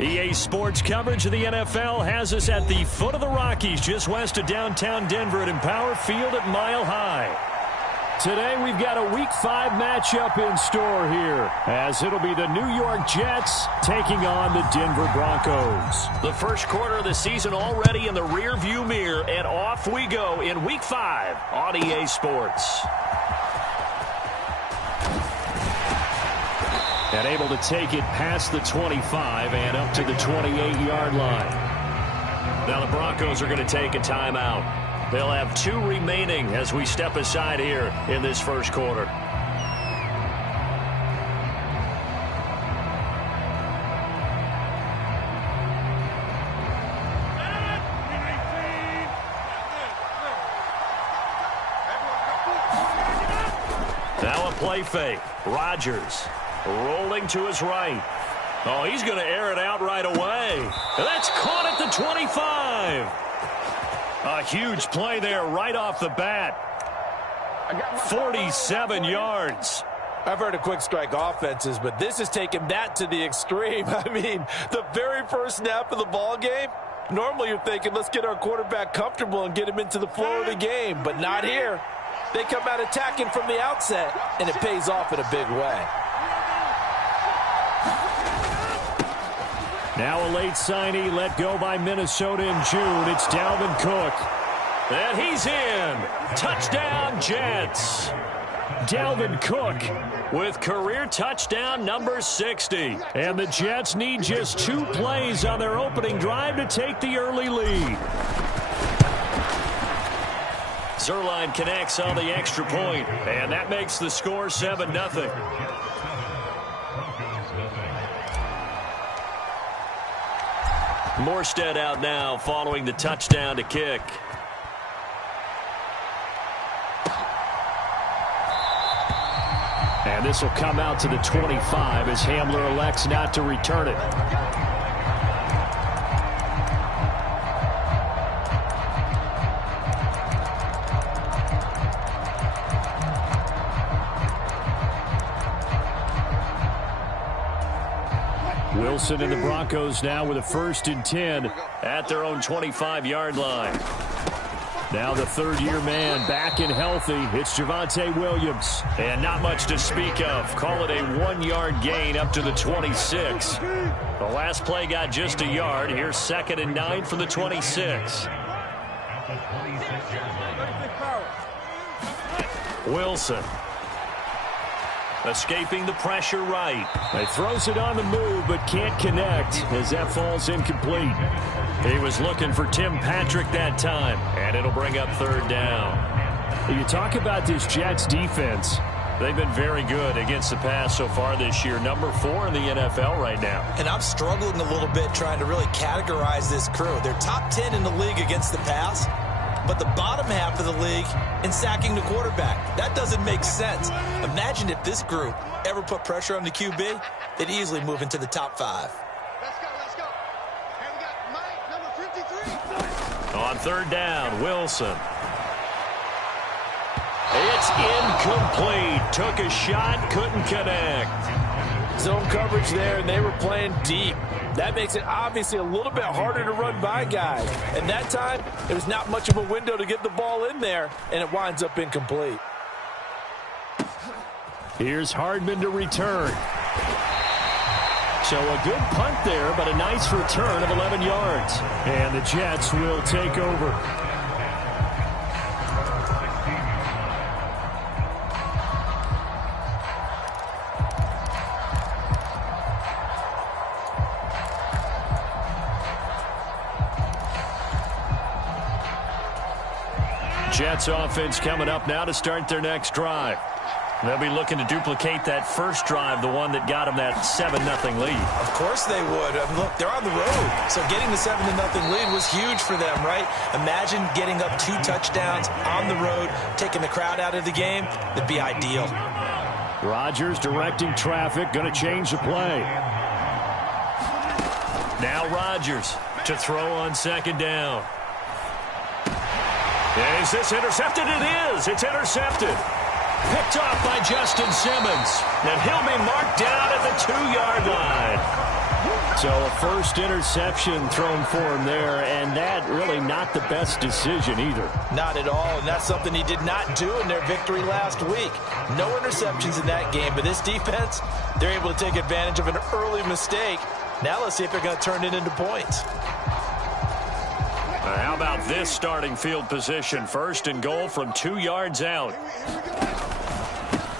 EA Sports coverage of the NFL has us at the foot of the Rockies, just west of downtown Denver at Empower Field at Mile High. Today we've got a Week 5 matchup in store here, as it'll be the New York Jets taking on the Denver Broncos. The first quarter of the season already in the rearview mirror, and off we go in Week 5 on EA Sports. And able to take it past the 25 and up to the 28-yard line. Now the Broncos are going to take a timeout. They'll have 2 remaining as we step aside here in this first quarter. Now a play fake. Rodgers. Rolling to his right. Oh, he's going to air it out right away. And that's caught at the 25. A huge play there right off the bat. 47 yards. I've heard of quick strike offenses, but this is taking that to the extreme. I mean, the very first snap of the ball game, normally you're thinking, let's get our quarterback comfortable and get him into the flow of the game, but not here. They come out attacking from the outset, and it pays off in a big way. Now a late signee let go by Minnesota in June. It's Dalvin Cook. And he's in. Touchdown, Jets. Dalvin Cook with career touchdown number 60. And the Jets need just 2 plays on their opening drive to take the early lead. Zerline connects on the extra point, and that makes the score 7-0. Morstead out now following the touchdown to kick. And this will come out to the 25 as Hamler elects not to return it. Wilson and the Broncos now with a 1st and 10 at their own 25-yard line. Now the third-year man back and healthy. It's Javonte Williams. And not much to speak of. Call it a 1-yard gain up to the 26. The last play got just a yard. Here's 2nd and 9 from the 26. Wilson. Escaping the pressure right. He throws it on the move but can't connect as that falls incomplete. He was looking for Tim Patrick that time, and it'll bring up 3rd down. You talk about this Jets defense. They've been very good against the pass so far this year. Number 4 in the NFL right now. And I'm struggling a little bit trying to really categorize this crew. They're top 10 in the league against the pass, but the bottom half of the league in sacking the quarterback. That doesn't make sense. Imagine if this group ever put pressure on the QB, they'd easily move into the top 5. Let's go. And we got Mike, number 53. On 3rd down, Wilson. It's incomplete. Took a shot, couldn't connect. Zone coverage there, and they were playing deep. That makes it obviously a little bit harder to run by guys. And that time, there was not much of a window to get the ball in there, and it winds up incomplete. Here's Hardman to return. So a good punt there, but a nice return of 11 yards. And the Jets will take over. Jets offense coming up now to start their next drive. They'll be looking to duplicate that first drive, the one that got them that 7-0 lead. Of course they would. I mean, look, they're on the road. So getting the 7-0 lead was huge for them, right? Imagine getting up 2 touchdowns on the road, taking the crowd out of the game. That'd be ideal. Rodgers directing traffic, going to change the play. Now Rodgers to throw on 2nd down. Is this intercepted? It is. It's intercepted. Picked off by Justin Simmons. And he'll be marked down at the 2-yard line. So a first interception thrown for him there, and that really not the best decision either. Not at all, and that's something he did not do in their victory last week. No interceptions in that game, but this defense, they're able to take advantage of an early mistake. Now let's see if they're going to turn it into points. How about this starting field position? First and goal from 2 yards out.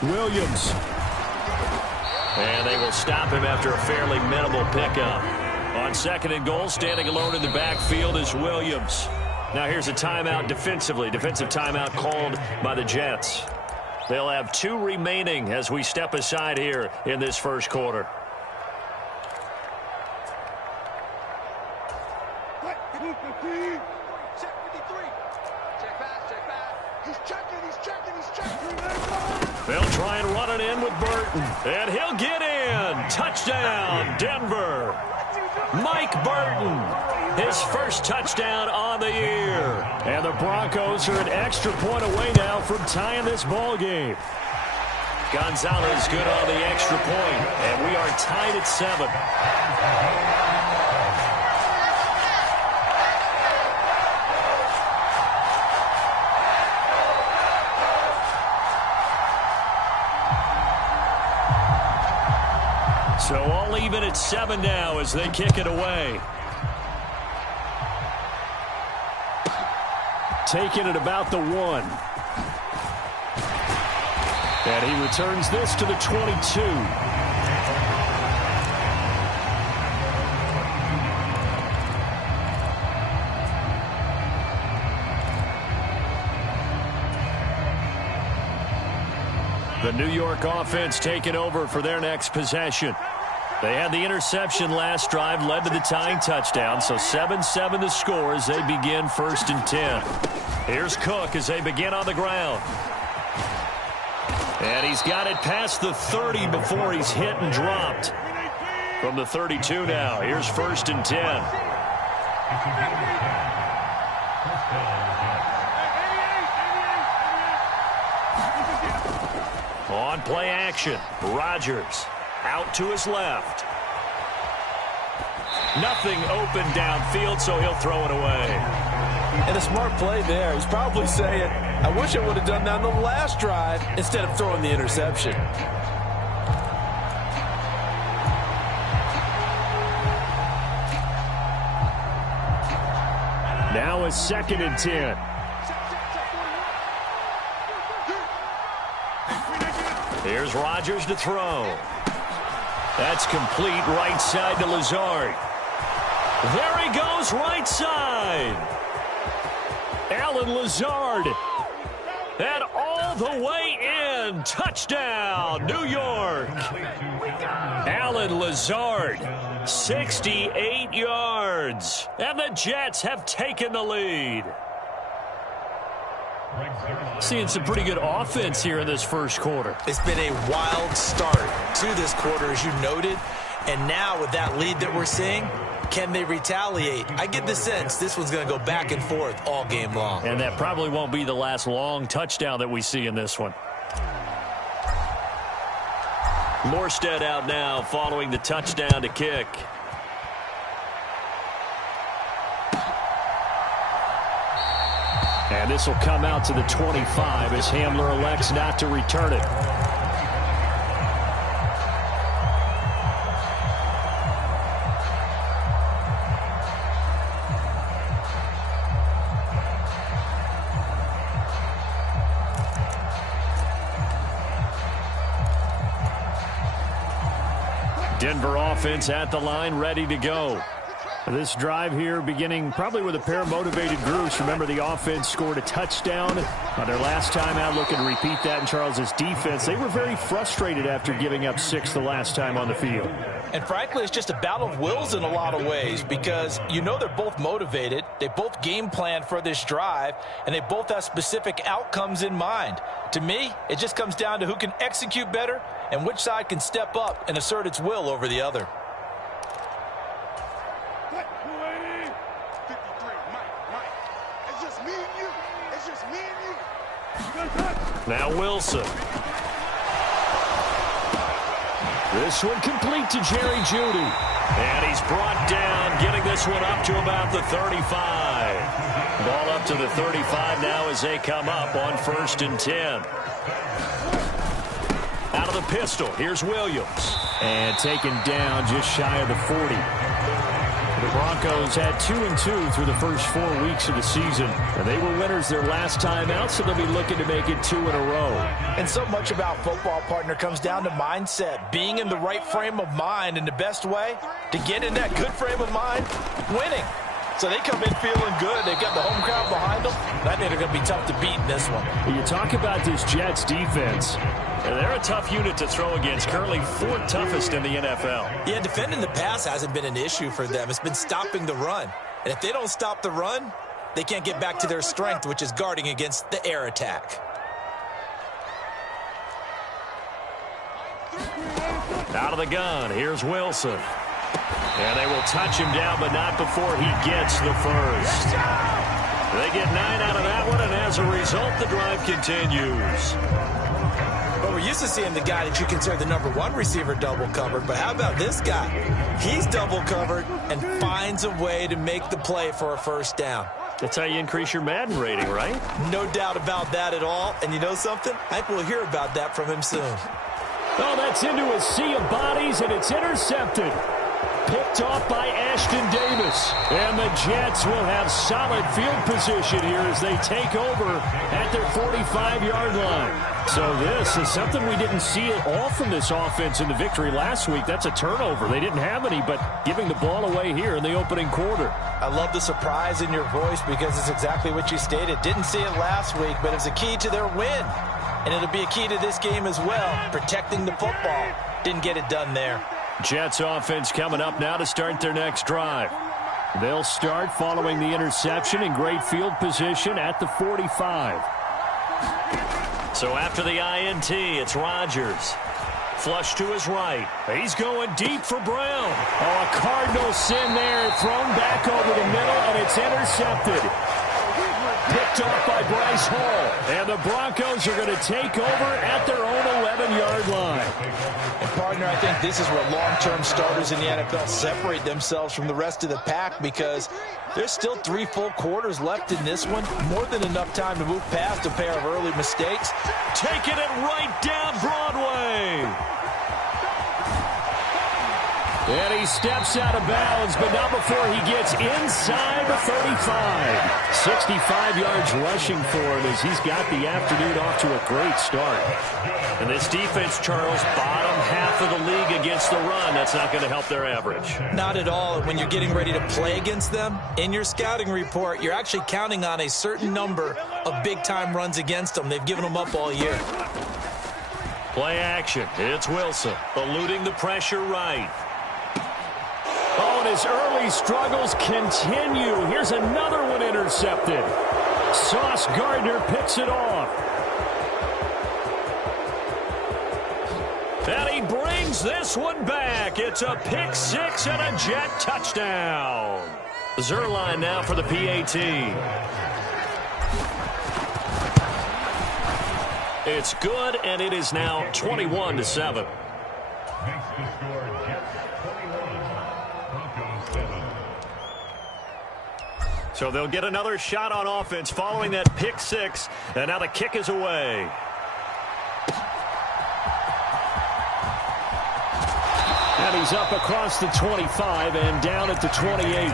Williams. And they will stop him after a fairly minimal pickup. On second and goal, standing alone in the backfield is Williams. Now here's a timeout defensively. Defensive timeout called by the Jets. They'll have 2 remaining as we step aside here in this first quarter. Check 53. Check back. He's checking. They'll try and run it in with Burton. And he'll get in. Touchdown, Denver. Mike Burton, his first touchdown on the year. And the Broncos are an extra point away now from tying this ball game. Gonzalez good on the extra point, and we are tied at 7. So all even at 7 now as they kick it away. Taking it about the 1. And he returns this to the 22. The New York offense taking over for their next possession. They had the interception last drive, led to the tying touchdown, so 7-7 the score as they begin first and 10. Here's Cook as they begin on the ground. And he's got it past the 30 before he's hit and dropped. From the 32 now, here's first and 10. On play action, Rodgers. Out to his left. Nothing open downfield, so he'll throw it away. And a smart play there. He's probably saying, I wish I would have done that on the last drive instead of throwing the interception. Now a second and 10. Here's Rodgers to throw. That's complete right side to Lazard. There he goes right side. Alan Lazard. And all the way in. Touchdown, New York. Alan Lazard, 68 yards. And the Jets have taken the lead. Seeing some pretty good offense here in this first quarter. It's been a wild start to this quarter, as you noted. And now with that lead that we're seeing, can they retaliate? I get the sense this one's going to go back and forth all game long. And that probably won't be the last long touchdown that we see in this one. Morstead out now following the touchdown to kick. And this will come out to the 25 as Hamler elects not to return it. Denver offense at the line, ready to go. This drive here beginning probably with a pair of motivated groups. Remember, the offense scored a touchdown on their last time out. Looking to repeat that in Charles's defense. They were very frustrated after giving up 6 the last time on the field. And frankly, it's just a battle of wills in a lot of ways because you know they're both motivated. They both game plan for this drive, and they both have specific outcomes in mind. To me, it just comes down to who can execute better and which side can step up and assert its will over the other. 53, Mike. It's just me and you. It's just me and you. Now Wilson. This one complete to Jerry Jeudy. And he's brought down, getting this one up to about the 35. Ball up to the 35 now as they come up on 1st and 10. Out of the pistol, here's Williams. And taken down just shy of the 40. The Broncos had 2-2 through the first 4 weeks of the season. And they were winners their last time out, so they'll be looking to make it 2 in a row. And so much about football, partner, comes down to mindset. Being in the right frame of mind, and the best way to get in that good frame of mind, winning. So they come in feeling good. They've got the home crowd behind them. I think they're going to be tough to beat in this one. You talk about this Jets defense. And they're a tough unit to throw against, currently 4th toughest in the NFL. Yeah, defending the pass hasn't been an issue for them. It's been stopping the run. And if they don't stop the run, they can't get back to their strength, which is guarding against the air attack. Out of the gun, here's Wilson. And they will touch him down, but not before he gets the first. They get 9 out of that one, and as a result, the drive continues. Well, we're used to seeing the guy that you consider the #1 receiver double covered, but how about this guy? He's double covered and finds a way to make the play for a first down. That's how you increase your Madden rating, right? No doubt about that at all. And you know something? I think we'll hear about that from him soon. Oh, that's into a sea of bodies, and it's intercepted. Picked off by Ashton Davis. And the Jets will have solid field position here as they take over at their 45-yard line. So this is something we didn't see at all from this offense in the victory last week. That's a turnover. They didn't have any, but giving the ball away here in the opening quarter. I love the surprise in your voice because it's exactly what you stated. Didn't see it last week, but it's a key to their win. And it'll be a key to this game as well, protecting the football. Didn't get it done there. Jets offense coming up now to start their next drive. They'll start following the interception in great field position at the 45. So after the INT, it's Rodgers. Flush to his right. He's going deep for Brown. Oh, a Cardinal sin there. Thrown back over the middle, and it's intercepted. Picked off by Bryce Hall. And the Broncos are going to take over at their own 11-yard line. And, partner, I think this is where long-term starters in the NFL separate themselves from the rest of the pack because there's still 3 full quarters left in this one. More than enough time to move past a pair of early mistakes. Taking it right down Broadway. And he steps out of bounds, but not before he gets inside the 35. 65 yards rushing for him as he's got the afternoon off to a great start. And this defense, Charles, bottom half of the league against the run. That's not going to help their average. Not at all. When you're getting ready to play against them, in your scouting report, you're actually counting on a certain number of big-time runs against them. They've given them up all year. Play action. It's Wilson, eluding the pressure right. Oh, and his early struggles continue. Here's another one intercepted. Sauce Gardner picks it off. And he brings this one back. It's a pick six and a Jet touchdown. Zerline now for the PAT. It's good, and it is now 21-7. So they'll get another shot on offense following that pick six, and now the kick is away. And he's up across the 25 and down at the 28.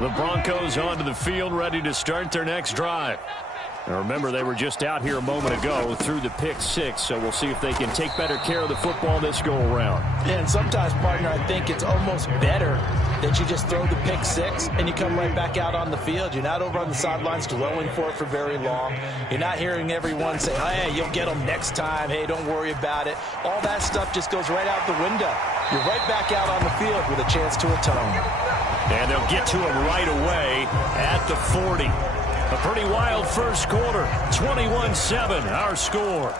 The Broncos onto the field, ready to start their next drive. Now remember, they were just out here a moment ago through the pick six, so we'll see if they can take better care of the football this go-around. And sometimes, partner, I think it's almost better that you just throw the pick six and you come right back out on the field. You're not over on the sidelines dwelling for it for very long. You're not hearing everyone say, hey, you'll get them next time. Hey, don't worry about it. All that stuff just goes right out the window. You're right back out on the field with a chance to atone. And they'll get to him right away at the 40. A pretty wild first quarter. 21-7, our score.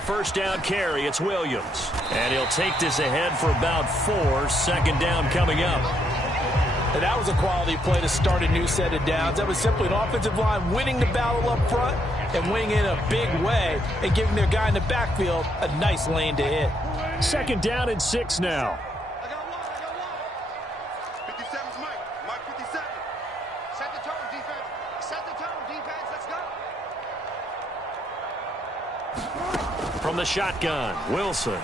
a first down carry. It's Williams. And he'll take this ahead for about 4. Second down coming up. And that was a quality play to start a new set of downs. That was simply an offensive line winning the battle up front and winning in a big way and giving their guy in the backfield a nice lane to hit. Second down and 6 now. I got one. 57's Mike. Mike 57. Set the tone, defense. Set the tone, defense. Let's go. From the shotgun, Wilson.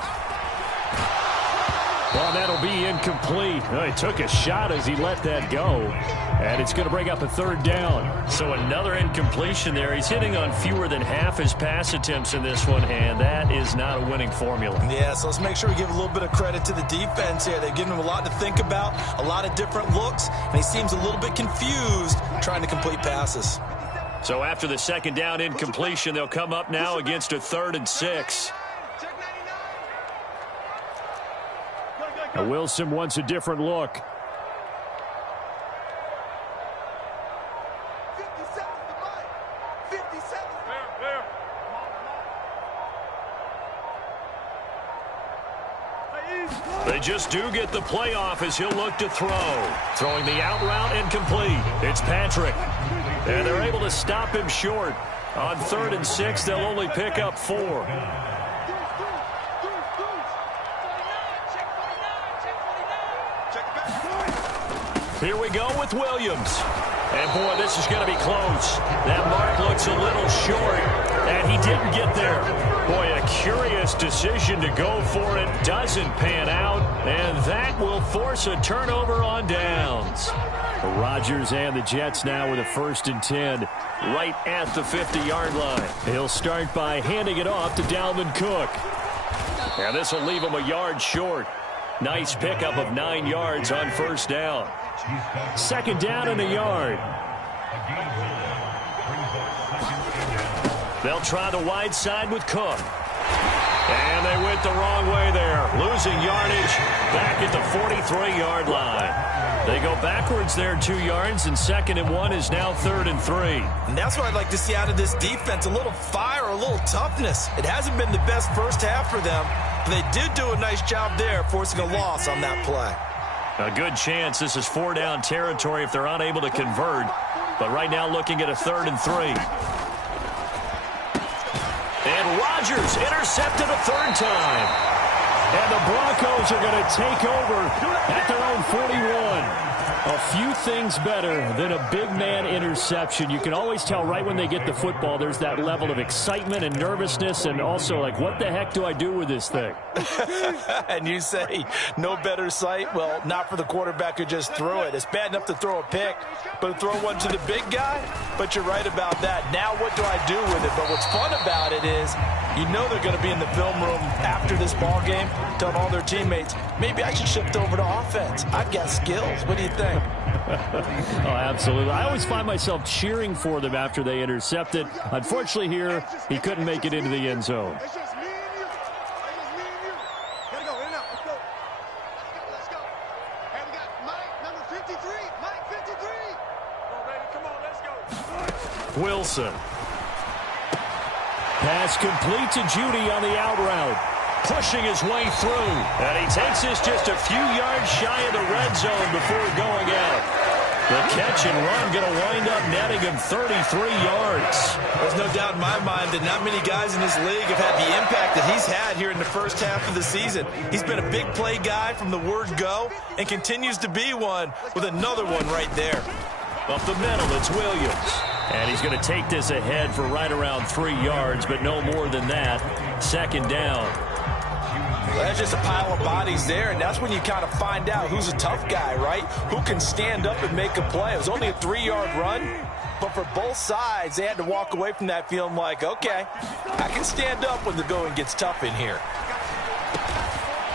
Well, that'll be incomplete. He took a shot as he let that go. And it's going to bring up a third down. So another incompletion there. He's hitting on fewer than half his pass attempts in this one, and that is not a winning formula. Yeah, so let's make sure we give a little bit of credit to the defense here. They've given him a lot to think about, a lot of different looks, and he seems a little bit confused trying to complete passes. So after the second down incompletion, they'll come up now against a 3rd and 6. Now Wilson wants a different look. They just do get the play off as he'll look to throw. Throwing the out route incomplete. It's Patrick. And they're able to stop him short. On 3rd and 6, they'll only pick up 4. Here we go with Williams. And, boy, this is going to be close. That mark looks a little short, and he didn't get there. Boy, a curious decision to go for it. Doesn't pan out, and that will force a turnover on downs. The Rodgers and the Jets now with a 1st and 10 right at the 50-yard line. He'll start by handing it off to Dalvin Cook. And this will leave him a yard short. Nice pickup of 9 yards on 1st down. Second down and a yard. They'll try the wide side with Cook. And they went the wrong way there. Losing yardage back at the 43-yard line. They go backwards there 2 yards, and 2nd and 1 is now 3rd and 3. And that's what I'd like to see out of this defense, a little fire, a little toughness. It hasn't been the best first half for them, but they did do a nice job there forcing a loss on that play. A good chance this is 4-down territory if they're unable to convert. But right now looking at a 3rd and 3. And Rodgers intercepted a 3rd time. And the Broncos are going to take over at their own 41. A few things better than a big man interception. You can always tell right when they get the football, there's that level of excitement and nervousness, and also like, what the heck do I do with this thing? And you say, no better sight? Well, not for the quarterback who just threw it. It's bad enough to throw a pick, but to throw one to the big guy? But you're right about that. Now what do I do with it? But what's fun about it is, you know they're going to be in the film room after this ball game, telling all their teammates, maybe I should shift over to offense. I've got skills. What do you think? Oh, absolutely. I always find myself cheering for them after they intercept it. Unfortunately here, he couldn't make it into the end zone. It's just me and you. It's just me and you. Gotta go. In and out. Let's go. Let's go. Hey, we got Mike, number 53. Mike, 53. Come on, baby. Come on. Let's go. Wilson. Pass complete to Judy on the out route. Pushing his way through. And he takes this just a few yards shy of the red zone before going out. The catch and run going to wind up netting him 33 yards. There's no doubt in my mind that not many guys in this league have had the impact that he's had here in the first half of the season. He's been a big play guy from the word go and continues to be one with another one right there. Up the middle, it's Williams. And he's going to take this ahead for right around 3 yards, but no more than that. Second down. Well, that's just a pile of bodies there, and that's when you kind of find out who's a tough guy, right? Who can stand up and make a play. It was only a 3-yard run, but for both sides, they had to walk away from that feeling like, okay, I can stand up when the going gets tough in here.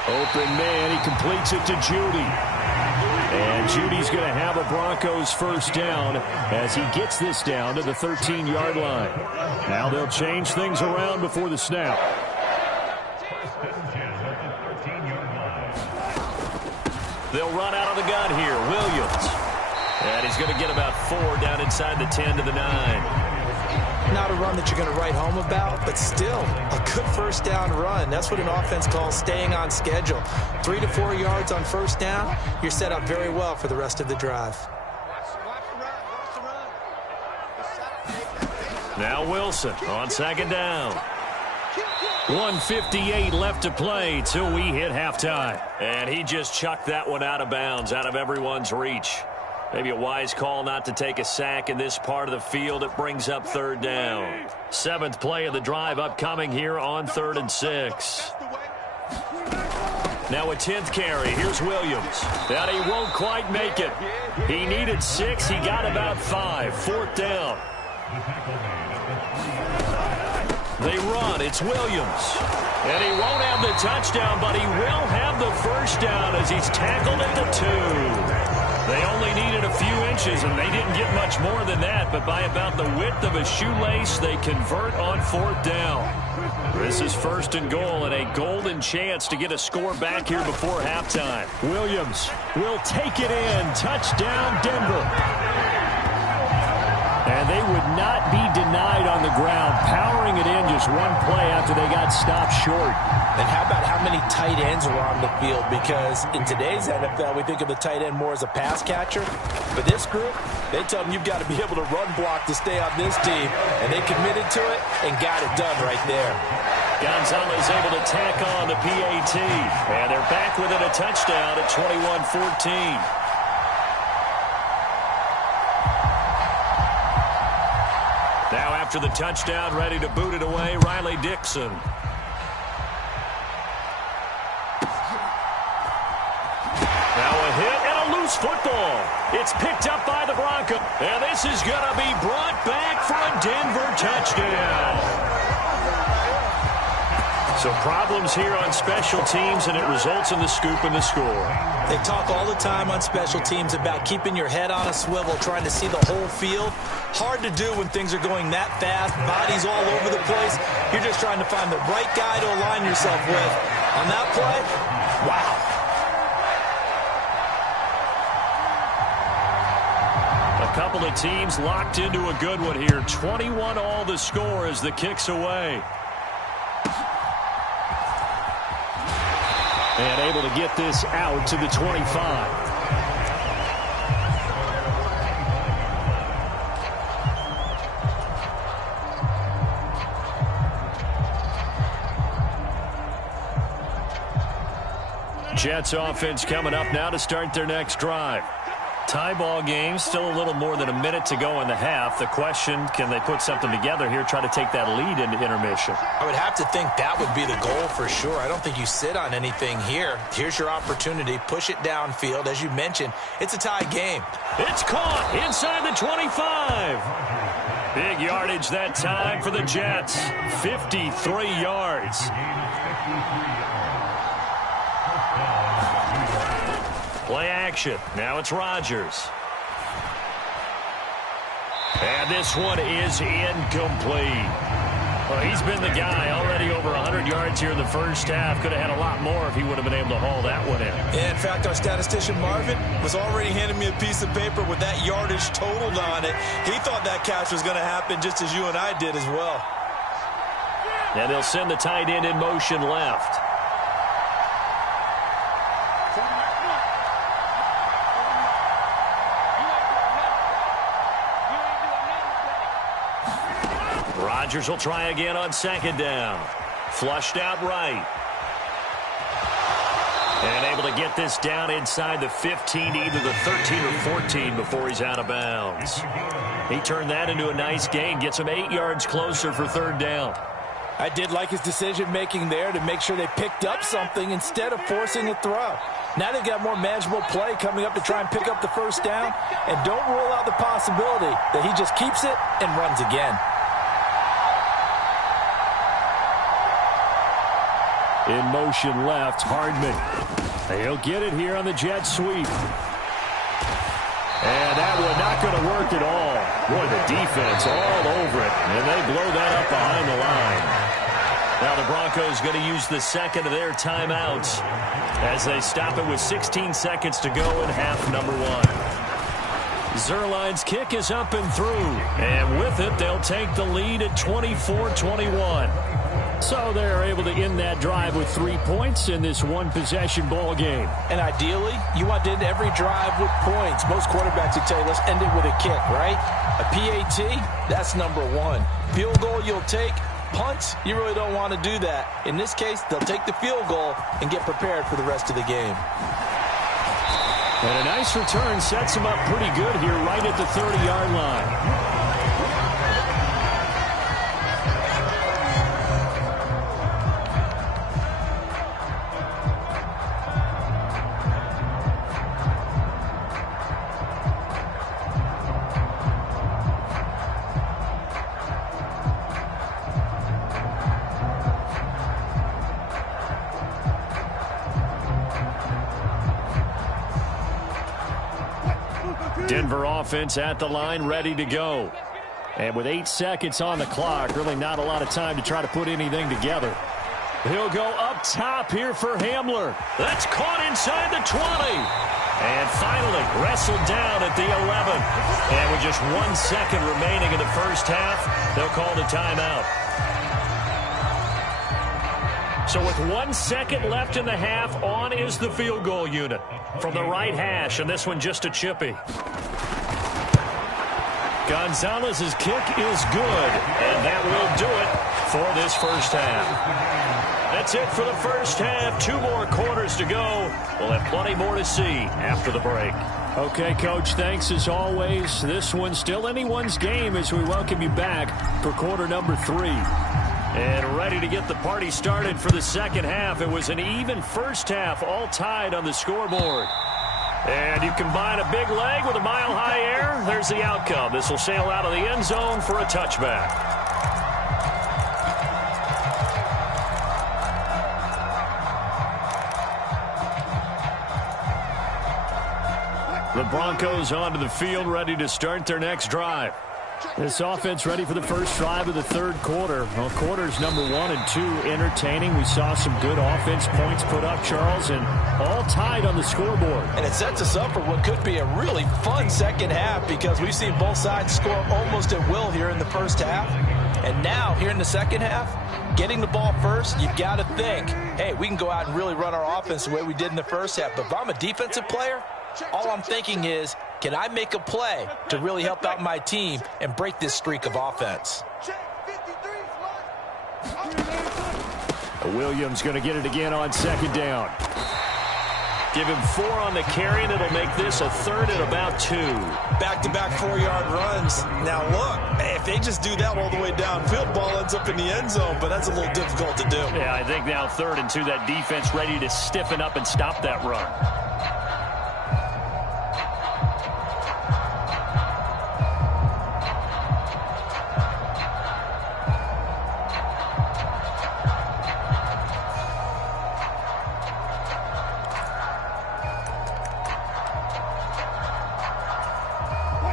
Open man, he completes it to Judy. And Judy's going to have a Broncos first down as he gets this down to the 13-yard line. Now they'll change things around before the snap. They'll run out of the gun here. Williams. And he's going to get about 4 down inside the 10 to the 9. Not a run that you're going to write home about, but still a good first down run. That's what an offense calls staying on schedule. 3 to 4 yards on first down, you're set up very well for the rest of the drive. Now Wilson on second down. 1:58 left to play till we hit halftime. And he just chucked that one out of bounds, out of everyone's reach. Maybe a wise call not to take a sack in this part of the field. It brings up third down. 7th play of the drive upcoming here on 3rd and 6. Now a 10th carry. Here's Williams. And he won't quite make it. He needed 6. He got about 5. 4th down. They run. It's Williams. And he won't have the touchdown, but he will have the first down as he's tackled at the 2. They only needed a few inches, and they didn't get much more than that, but by about the width of a shoelace, they convert on 4th down. This is 1st and goal, and a golden chance to get a score back here before halftime. Williams will take it in. Touchdown, Denver. And they would not be denied on the ground, powering it in just one play after they got stopped short. And how about how many tight ends are on the field? Because in today's NFL, we think of the tight end more as a pass catcher. But this group, they tell them you've got to be able to run block to stay on this team. And they committed to it and got it done right there. Gonzalez able to tack on the PAT. And they're back within a touchdown at 21-14. Now after the touchdown, ready to boot it away, Riley Dixon. Now a hit and a loose football. It's picked up by the Broncos. And this is going to be brought back for a Denver touchdown. So problems here on special teams, and it results in the scoop and the score. They talk all the time on special teams about keeping your head on a swivel, trying to see the whole field. Hard to do when things are going that fast, bodies all over the place. You're just trying to find the right guy to align yourself with. On that play, wow. A couple of teams locked into a good one here. 21 all the score as the kick's away. And able to get this out to the 25. Jets offense coming up now to start their next drive. Tie ball game, still a little more than a minute to go in the half. The question, can they put something together here, try to take that lead into intermission? I would have to think that would be the goal for sure. I don't think you sit on anything here. Here's your opportunity. Push it downfield. As you mentioned, it's a tie game. It's caught inside the 25. Big yardage that time for the Jets. 53 yards. Play action. Now it's Rodgers. And this one is incomplete. Well, he's been the guy already over 100 yards here in the first half. Could have had a lot more if he would have been able to haul that one in. Yeah, in fact, our statistician Marvin was already handing me a piece of paper with that yardage totaled on it. He thought that catch was going to happen just as you and I did as well. And they'll send the tight end in motion left. Rodgers will try again on second down. Flushed out right. And able to get this down inside the 15, either the 13 or 14 before he's out of bounds. He turned that into a nice gain, gets him 8 yards closer for third down. I did like his decision-making there to make sure they picked up something instead of forcing a throw. Now they've got more manageable play coming up to try and pick up the first down. And don't rule out the possibility that he just keeps it and runs again. In motion left, Hardman. He'll get it here on the jet sweep. And that one not going to work at all. Boy, the defense all over it. And they blow that up behind the line. Now the Broncos going to use the second of their timeouts as they stop it with 16 seconds to go in half number one. Zerline's kick is up and through. And with it, they'll take the lead at 24-21. So they're able to end that drive with 3 points in this one-possession ball game. And ideally, you want to end every drive with points. Most quarterbacks would tell you, let's end it with a kick, right? A PAT, that's number one. Field goal you'll take. Punts, you really don't want to do that. In this case, they'll take the field goal and get prepared for the rest of the game. And a nice return sets him up pretty good here right at the 30-yard line. Denver offense at the line, ready to go. And with 8 seconds on the clock, really not a lot of time to try to put anything together. He'll go up top here for Hamler. That's caught inside the 20. And finally wrestled down at the 11. And with just 1 second remaining in the first half, they'll call the timeout. So with 1 second left in the half, on is the field goal unit from the right hash, and this one just a chippy. Gonzalez's kick is good, and that will do it for this first half. That's it for the first half. 2 more quarters to go. We'll have plenty more to see after the break. Okay, Coach, thanks as always. This one's still anyone's game as we welcome you back for quarter number 3. And ready to get the party started for the second half. It was an even first half, all tied on the scoreboard. And you combine a big leg with a mile-high air, there's the outcome. This will sail out of the end zone for a touchback. The Broncos onto the field, ready to start their next drive. This offense ready for the first drive of the third quarter. Well, quarters number 1 and 2 entertaining. We saw some good offense points put up, Charles, and all tied on the scoreboard. And it sets us up for what could be a really fun second half because we've seen both sides score almost at will here in the first half. And now, here in the second half, getting the ball first, you've got to think, hey, we can go out and really run our offense the way we did in the first half. But if I'm a defensive player, all I'm thinking is, can I make a play to really help out my team and break this streak of offense? Williams going to get it again on second down. Give him 4 on the carry, and it'll make this a third and about 2. Back-to-back 4-yard runs. Now, look, if they just do that all the way downfield, ball ends up in the end zone, but that's a little difficult to do. Yeah, I think now 3rd and 2, that defense ready to stiffen up and stop that run.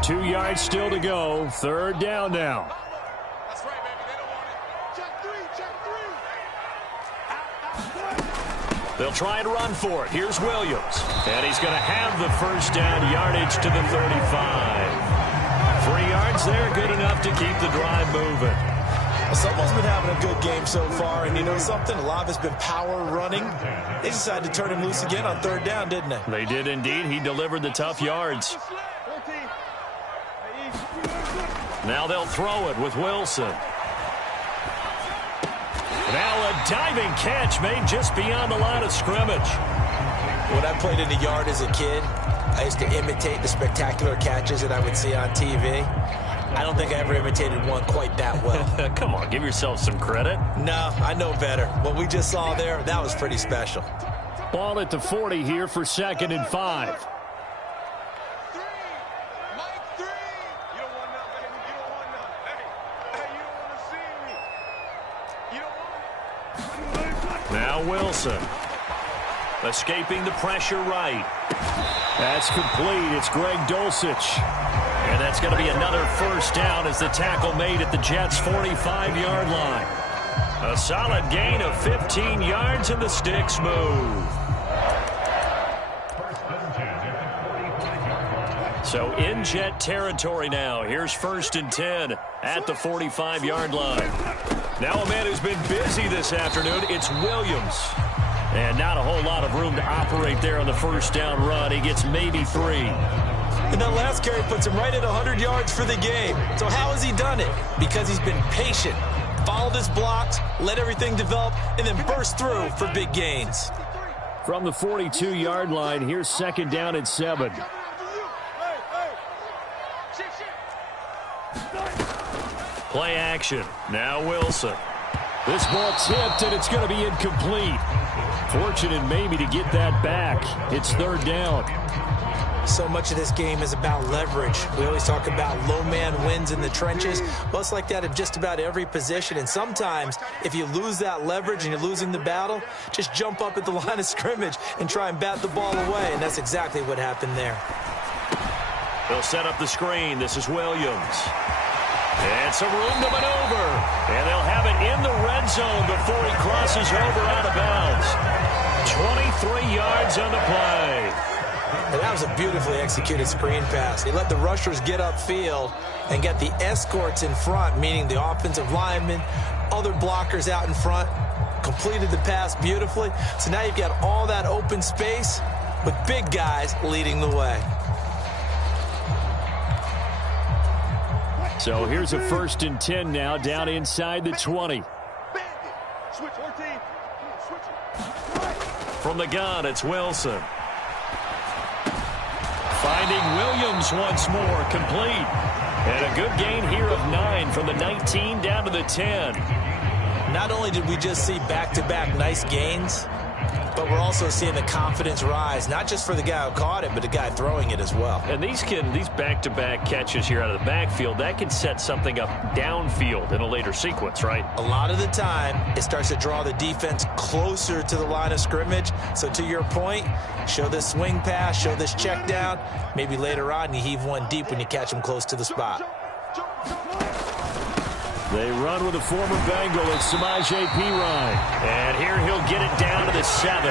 Two yards still to go. 3rd down now. That's right, baby. They don't want it. Check 3. They'll try and run for it. Here's Williams. And he's going to have the first down yardage to the 35. 3 yards there, good enough to keep the drive moving. Someone's been having a good game so far, and you know something? A lot of it's been power running. They decided to turn him loose again on 3rd down, didn't they? They did indeed. He delivered the tough yards. Now they'll throw it with Wilson. Now a diving catch made just beyond the line of scrimmage. When I played in the yard as a kid, I used to imitate the spectacular catches that I would see on TV. I don't think I ever imitated one quite that well. Come on, give yourself some credit. No, I know better. What we just saw there, that was pretty special. Ball at the 40 here for 2nd and 5. Now Wilson. Escaping the pressure right. That's complete. It's Greg Dulcich. And that's going to be another first down as the tackle made at the Jets' 45-yard line. A solid gain of 15 yards and the sticks move. So in jet territory now. Here's 1st and 10 at the 45-yard line. Now a man who's been busy this afternoon, it's Williams. And not a whole lot of room to operate there on the first down run. He gets maybe 3. And that last carry puts him right at 100 yards for the game. So how has he done it? Because he's been patient, followed his blocks, let everything develop, and then burst through for big gains. From the 42-yard line, here's 2nd down and 7. Play action. Now Wilson. This ball tipped, and it's going to be incomplete. Fortunate maybe to get that back. It's 3rd down. So much of this game is about leverage. We always talk about low man wins in the trenches. Well, it's like that in just about every position. And sometimes, if you lose that leverage and you're losing the battle, just jump up at the line of scrimmage and try and bat the ball away. And that's exactly what happened there. They'll set up the screen. This is Williams. And some room to maneuver. And they'll have it in the red zone before he crosses over out of bounds. 23 yards on the play. And that was a beautifully executed screen pass. He let the rushers get upfield and get the escorts in front, meaning the offensive linemen, other blockers out in front, completed the pass beautifully. So now you've got all that open space with big guys leading the way. So here's a 1st and 10 now, down inside the 20. From the gun, it's Wilson. Finding Williams once more, complete. And a good gain here of 9 from the 19 down to the 10. Not only did we just see back-to-back nice gains, but we're also seeing the confidence rise, not just for the guy who caught it, but the guy throwing it as well. And these back-to-back catches here out of the backfield, that can set something up downfield in a later sequence, right? A lot of the time, it starts to draw the defense closer to the line of scrimmage. So to your point, show this swing pass, show this check down. Maybe later on, you heave one deep when you catch them close to the spot. They run with a former Bengal. It's Samaje Perine. And here he'll get it down to the 7.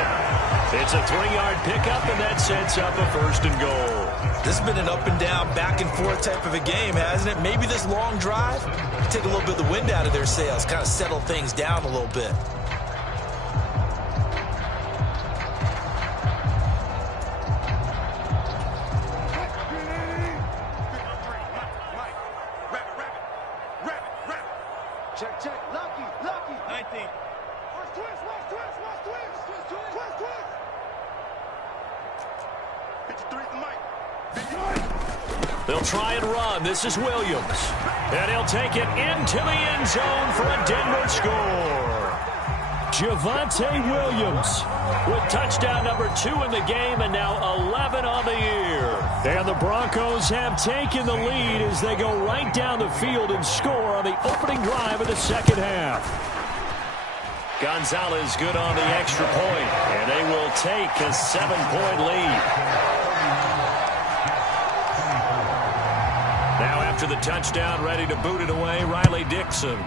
It's a 3-yard pickup, and that sets up a 1st and goal. This has been an up and down, back and forth type of a game, hasn't it? Maybe this long drive can take a little bit of the wind out of their sails, kind of settle things down a little bit. Check. Lucky. 19. Watch twist. 53 the mic. They'll try and run. This is Williams. And he'll take it into the end zone for a Denver score. Javonte Williams with touchdown number 2 in the game and now 11 on the year. And the Broncos have taken the lead as they go right down the field and score on the opening drive of the 2nd half. Gonzalez good on the extra point, and they will take a 7-point lead. Now after the touchdown, ready to boot it away, Riley Dixon.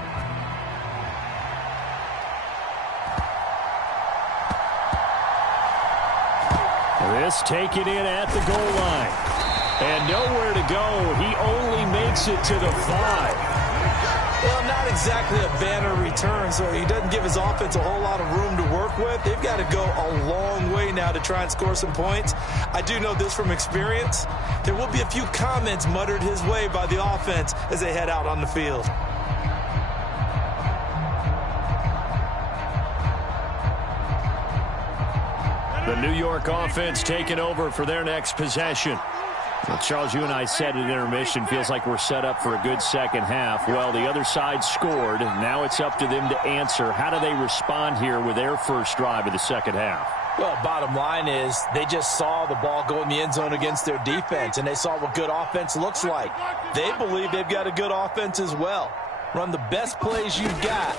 This taken in at the goal line. And nowhere to go. He only makes it to the 5. Well, not exactly a banner return, so he doesn't give his offense a whole lot of room to work with. They've got to go a long way now to try and score some points. I do know this from experience. There will be a few comments muttered his way by the offense as they head out on the field. The New York offense taking over for their next possession. Well, Charles, you and I said at intermission, feels like we're set up for a good second half. Well, the other side scored. Now it's up to them to answer. How do they respond here with their first drive of the second half? Well, bottom line is they just saw the ball go in the end zone against their defense, and they saw what good offense looks like. They believe they've got a good offense as well. Run the best plays you've got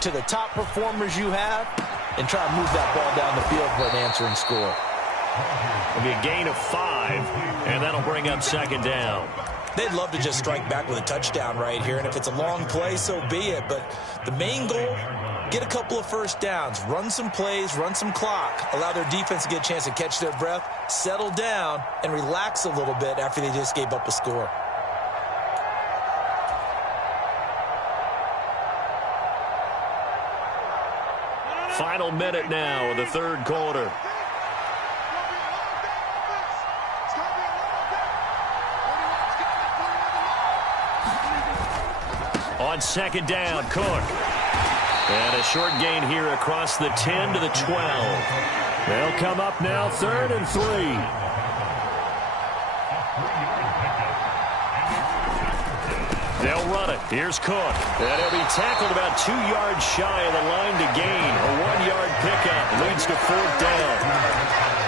to the top performers you have, and try to move that ball down the field for an answering score. It'll be a gain of 5, and that'll bring up 2nd down. They'd love to just strike back with a touchdown right here, and if it's a long play, so be it. But the main goal get a couple of first downs, run some plays, run some clock, allow their defense to get a chance to catch their breath, settle down, and relax a little bit after they just gave up a score. Final minute now of the third quarter. On second down, Cook. And a short gain here across the 10 to the 12. They'll come up now, 3rd and 3. They'll run it. Here's Cook. And he'll be tackled about 2 yards shy of the line to gain. A 1-yard pickup leads to 4th down.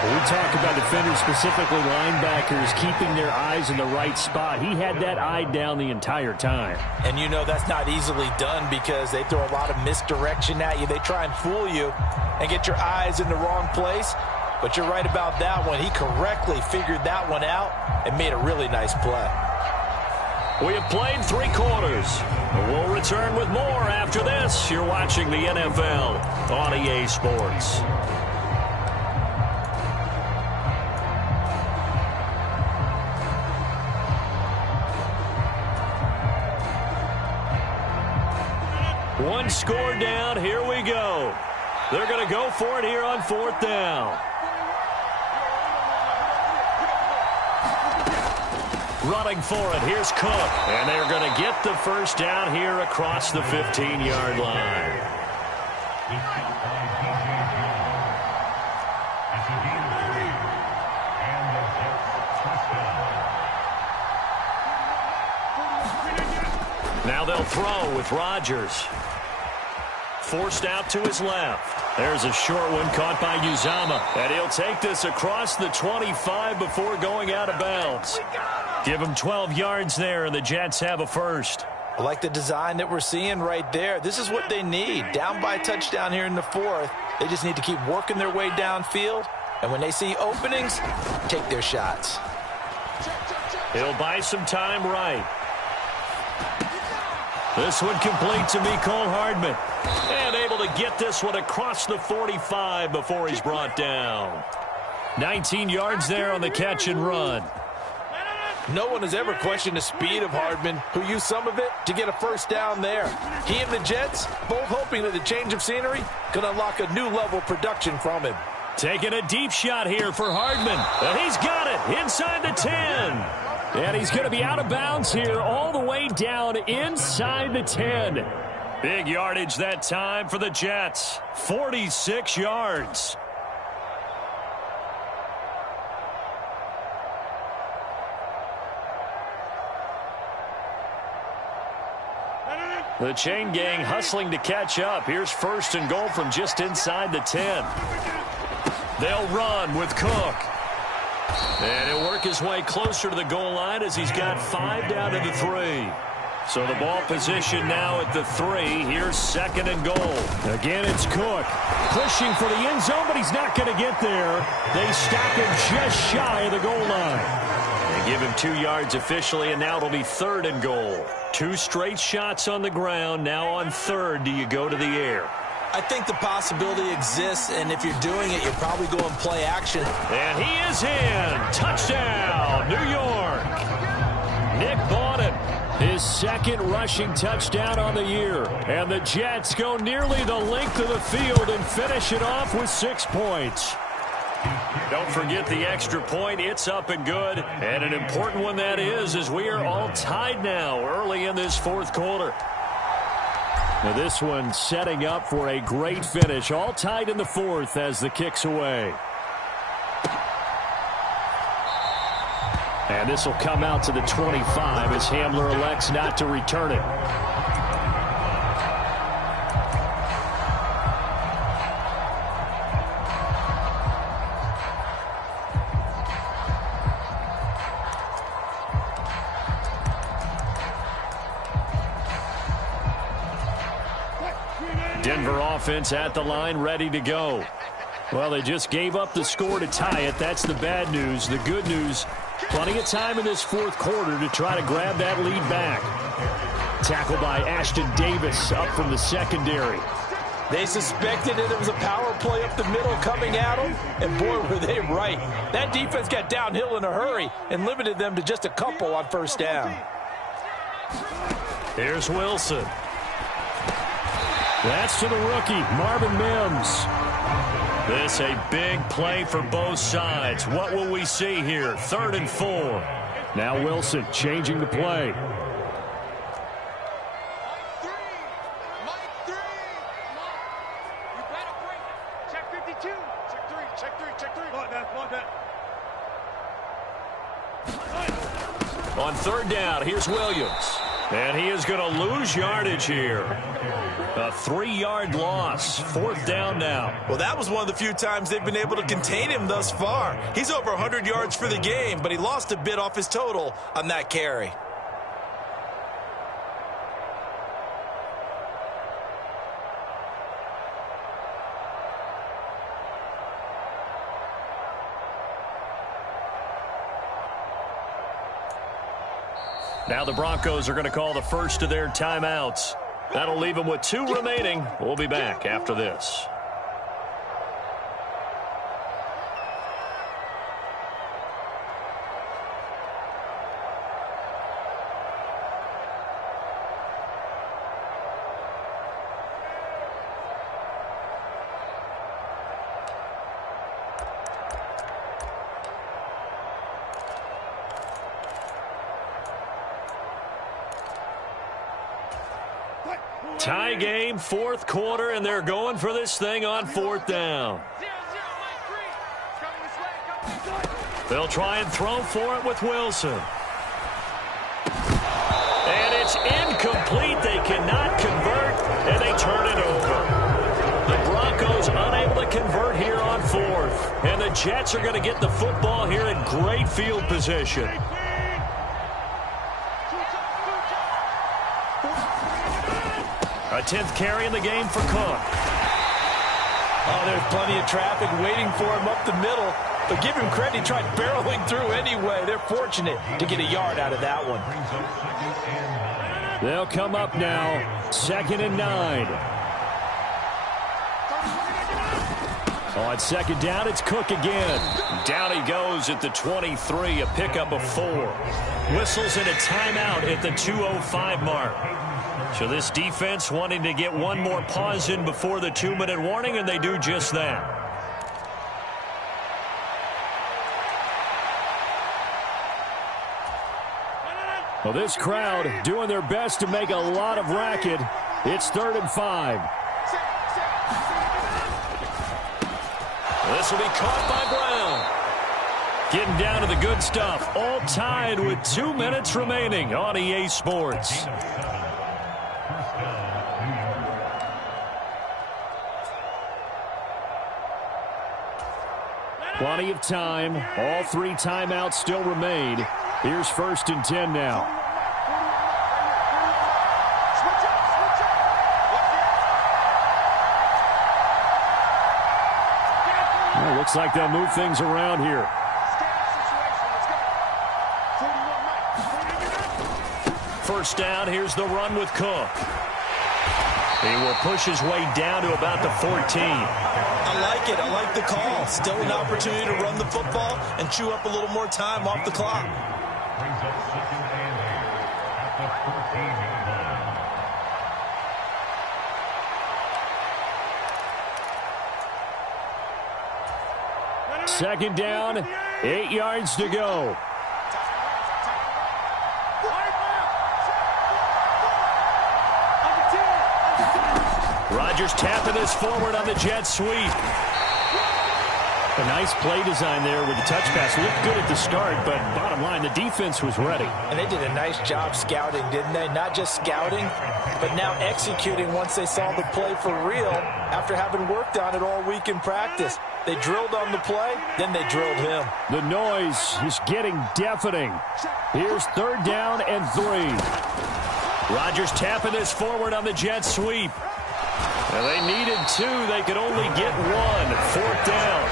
We talk about defenders, specifically linebackers, keeping their eyes in the right spot. He had that eye down the entire time. And you know that's not easily done because they throw a lot of misdirection at you. They try and fool you and get your eyes in the wrong place. But you're right about that one. He correctly figured that one out and made a really nice play. We have played 3 quarters. We'll return with more after this. You're watching the NFL on EA Sports. One score down. Here we go. They're going to go for it here on 4th down. Running for it. Here's Cook. And they're going to get the first down here across the 15-yard line. Now they'll throw with Rodgers. Forced out to his left. There's a short one caught by Uzama. And he'll take this across the 25 before going out of bounds. Give him 12 yards there, and the Jets have a first. I like the design that we're seeing right there. This is what they need. Down by a touchdown here in the 4th. They just need to keep working their way downfield. And when they see openings, take their shots. He'll buy some time right. This one complete to Mecole Hardman. And able to get this one across the 45 before he's brought down. 19 yards there on the catch and run. No one has ever questioned the speed of Hardman, who used some of it to get a first down there. He and the Jets both hoping that the change of scenery could unlock a new level of production from him. Taking a deep shot here for Hardman. And he's got it inside the 10. And he's going to be out of bounds here all the way down inside the 10. Big yardage that time for the Jets. 46 yards. The chain gang hustling to catch up. Here's 1st and goal from just inside the 10. They'll run with Cook. And he'll work his way closer to the goal line as he's got 5 down to the 3. So the ball position now at the 3. Here's 2nd and goal. Again, it's Cook. Pushing for the end zone, but he's not going to get there. They stop him just shy of the goal line. They give him 2 yards officially, and now it'll be 3rd and goal. 2 straight shots on the ground. Now on 3rd, do you go to the air? I think the possibility exists, and if you're doing it, you'll probably go and play action. And he is in. Touchdown, New York. Nick Bawden, his 2nd rushing touchdown on the year. And the Jets go nearly the length of the field and finish it off with 6 points. Don't forget the extra point. It's up and good. And an important one that is, as we are all tied now early in this 4th quarter. Now this one setting up for a great finish. All tied in the 4th as the kick's away. And this will come out to the 25 as Hamler elects not to return it. Denver offense at the line, ready to go. Well, they just gave up the score to tie it. That's the bad news. The good news, plenty of time in this 4th quarter to try to grab that lead back. Tackled by Ashton Davis up from the secondary. They suspected that it was a power play up the middle coming at them, and boy, were they right. That defense got downhill in a hurry and limited them to just a couple on first down. Here's Wilson. That's to the rookie, Marvin Mims. This a big play for both sides. What will we see here? 3rd and 4. Now Wilson changing the play. On 3rd down, here's Williams. And he is going to lose yardage here. A 3-yard loss. 4th down now. Well, that was one of the few times they've been able to contain him thus far. He's over 100 yards for the game, but he lost a bit off his total on that carry. Now the Broncos are going to call the first of their timeouts. That'll leave them with 2 remaining. We'll be back after this. Tie game, 4th quarter, and they're going for this thing on 4th down. They'll try and throw for it with Wilson. And it's incomplete. They cannot convert, and they turn it over. The Broncos unable to convert here on 4th. And the Jets are going to get the football here in great field position. A 10th carry in the game for Cook. Oh, there's plenty of traffic waiting for him up the middle. But give him credit, he tried barreling through anyway. They're fortunate to get a yard out of that one. They'll come up now. 2nd and 9. On 2nd down, it's Cook again. Down he goes at the 23, a pickup of 4. Whistles in a timeout at the 2:05 mark. So this defense wanting to get one more pause in before the 2-minute warning, and they do just that. Well, this crowd doing their best to make a lot of racket. It's 3rd and 5. This will be caught by Brown. Getting down to the good stuff. All tied with 2 minutes remaining on EA Sports. Plenty of time. All 3 timeouts still remain. Here's 1st and 10 now. Well, looks like they'll move things around here. First down, here's the run with Cook. He will push his way down to about the 14. I like it. I like the call. Still an opportunity to run the football and chew up a little more time off the clock. Second down, 8 yards to go. Rodgers tapping this forward on the jet sweep. A nice play design there with the touch pass. Looked good at the start, but bottom line, the defense was ready. And they did a nice job scouting, didn't they? Not just scouting, but now executing once they saw the play for real after having worked on it all week in practice. They drilled on the play, then they drilled him. The noise is getting deafening. Here's 3rd down and 3. Rodgers tapping this forward on the jet sweep. And they needed 2. They could only get 1. 4th down.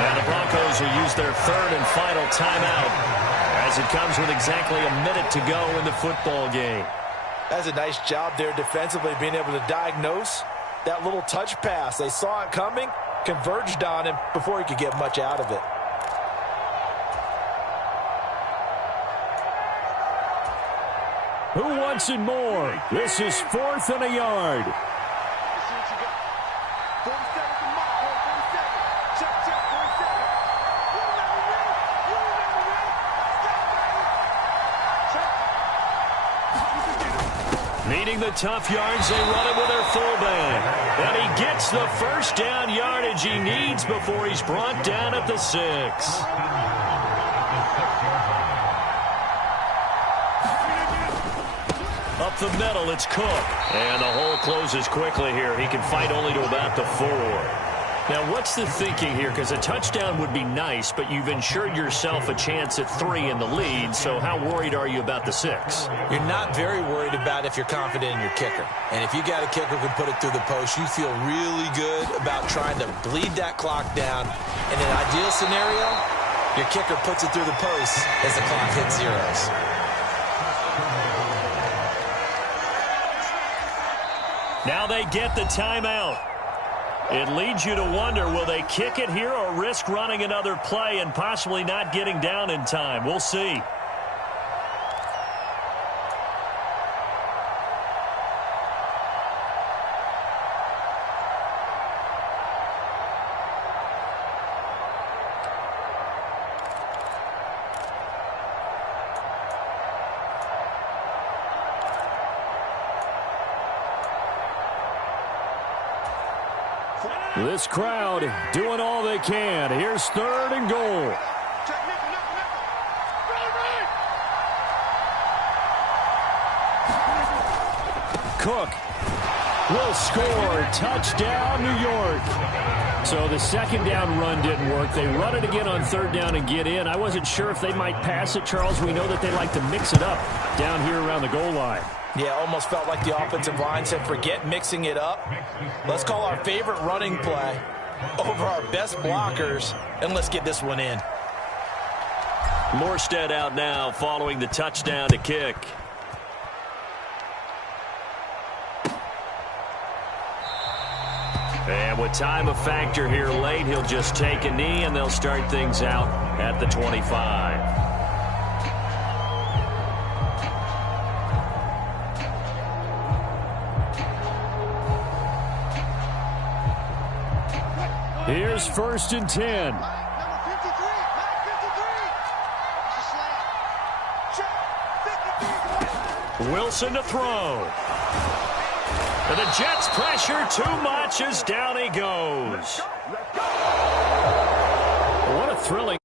Now the Broncos will use their 3rd and final timeout as it comes with exactly a minute to go in the football game. That's a nice job there defensively, being able to diagnose That little touch pass, they saw it coming, converged on him before he could get much out of it. Who wants it more? This is 4th and a yard. Let's see what you got. 40 seconds to mark. 40 seconds. Check, 40 seconds. You remember me? You remember me? Let's go, baby. Check. Needing the tough yards, they run it with their fullback. And he gets the first down yardage he needs before he's brought down at the 6. Up the middle, it's Cook. And the hole closes quickly here. He can fight only to about the 4. Now, what's the thinking here? Because a touchdown would be nice, but you've ensured yourself a chance at 3 in the lead, so how worried are you about the 6? You're not very worried about if you're confident in your kicker. And if you got a kicker who can put it through the post, you feel really good about trying to bleed that clock down. In an ideal scenario, your kicker puts it through the post as the clock hits zeros. Now they get the timeout. It leads you to wonder, will they kick it here or risk running another play and possibly not getting down in time? We'll see. This crowd doing all they can. Here's 3rd and goal. Check, nickel. Right. Cook will score. Touchdown, New York. So the second down run didn't work. They run it again on 3rd down and get in. I wasn't sure if they might pass it, Charles. We know that they like to mix it up down here around the goal line. Yeah, almost felt like the offensive line said, forget mixing it up. Let's call our favorite running play over our best blockers, and let's get this one in. Morstead out now following the touchdown to kick. And with time a factor here late, he'll just take a knee, and they'll start things out at the 25. Here's 1st and 10. Mike, number 53. Mike, 53. It's a slant. Check. 53. Wilson to throw. And the Jets pressure too much as down he goes. What a thrilling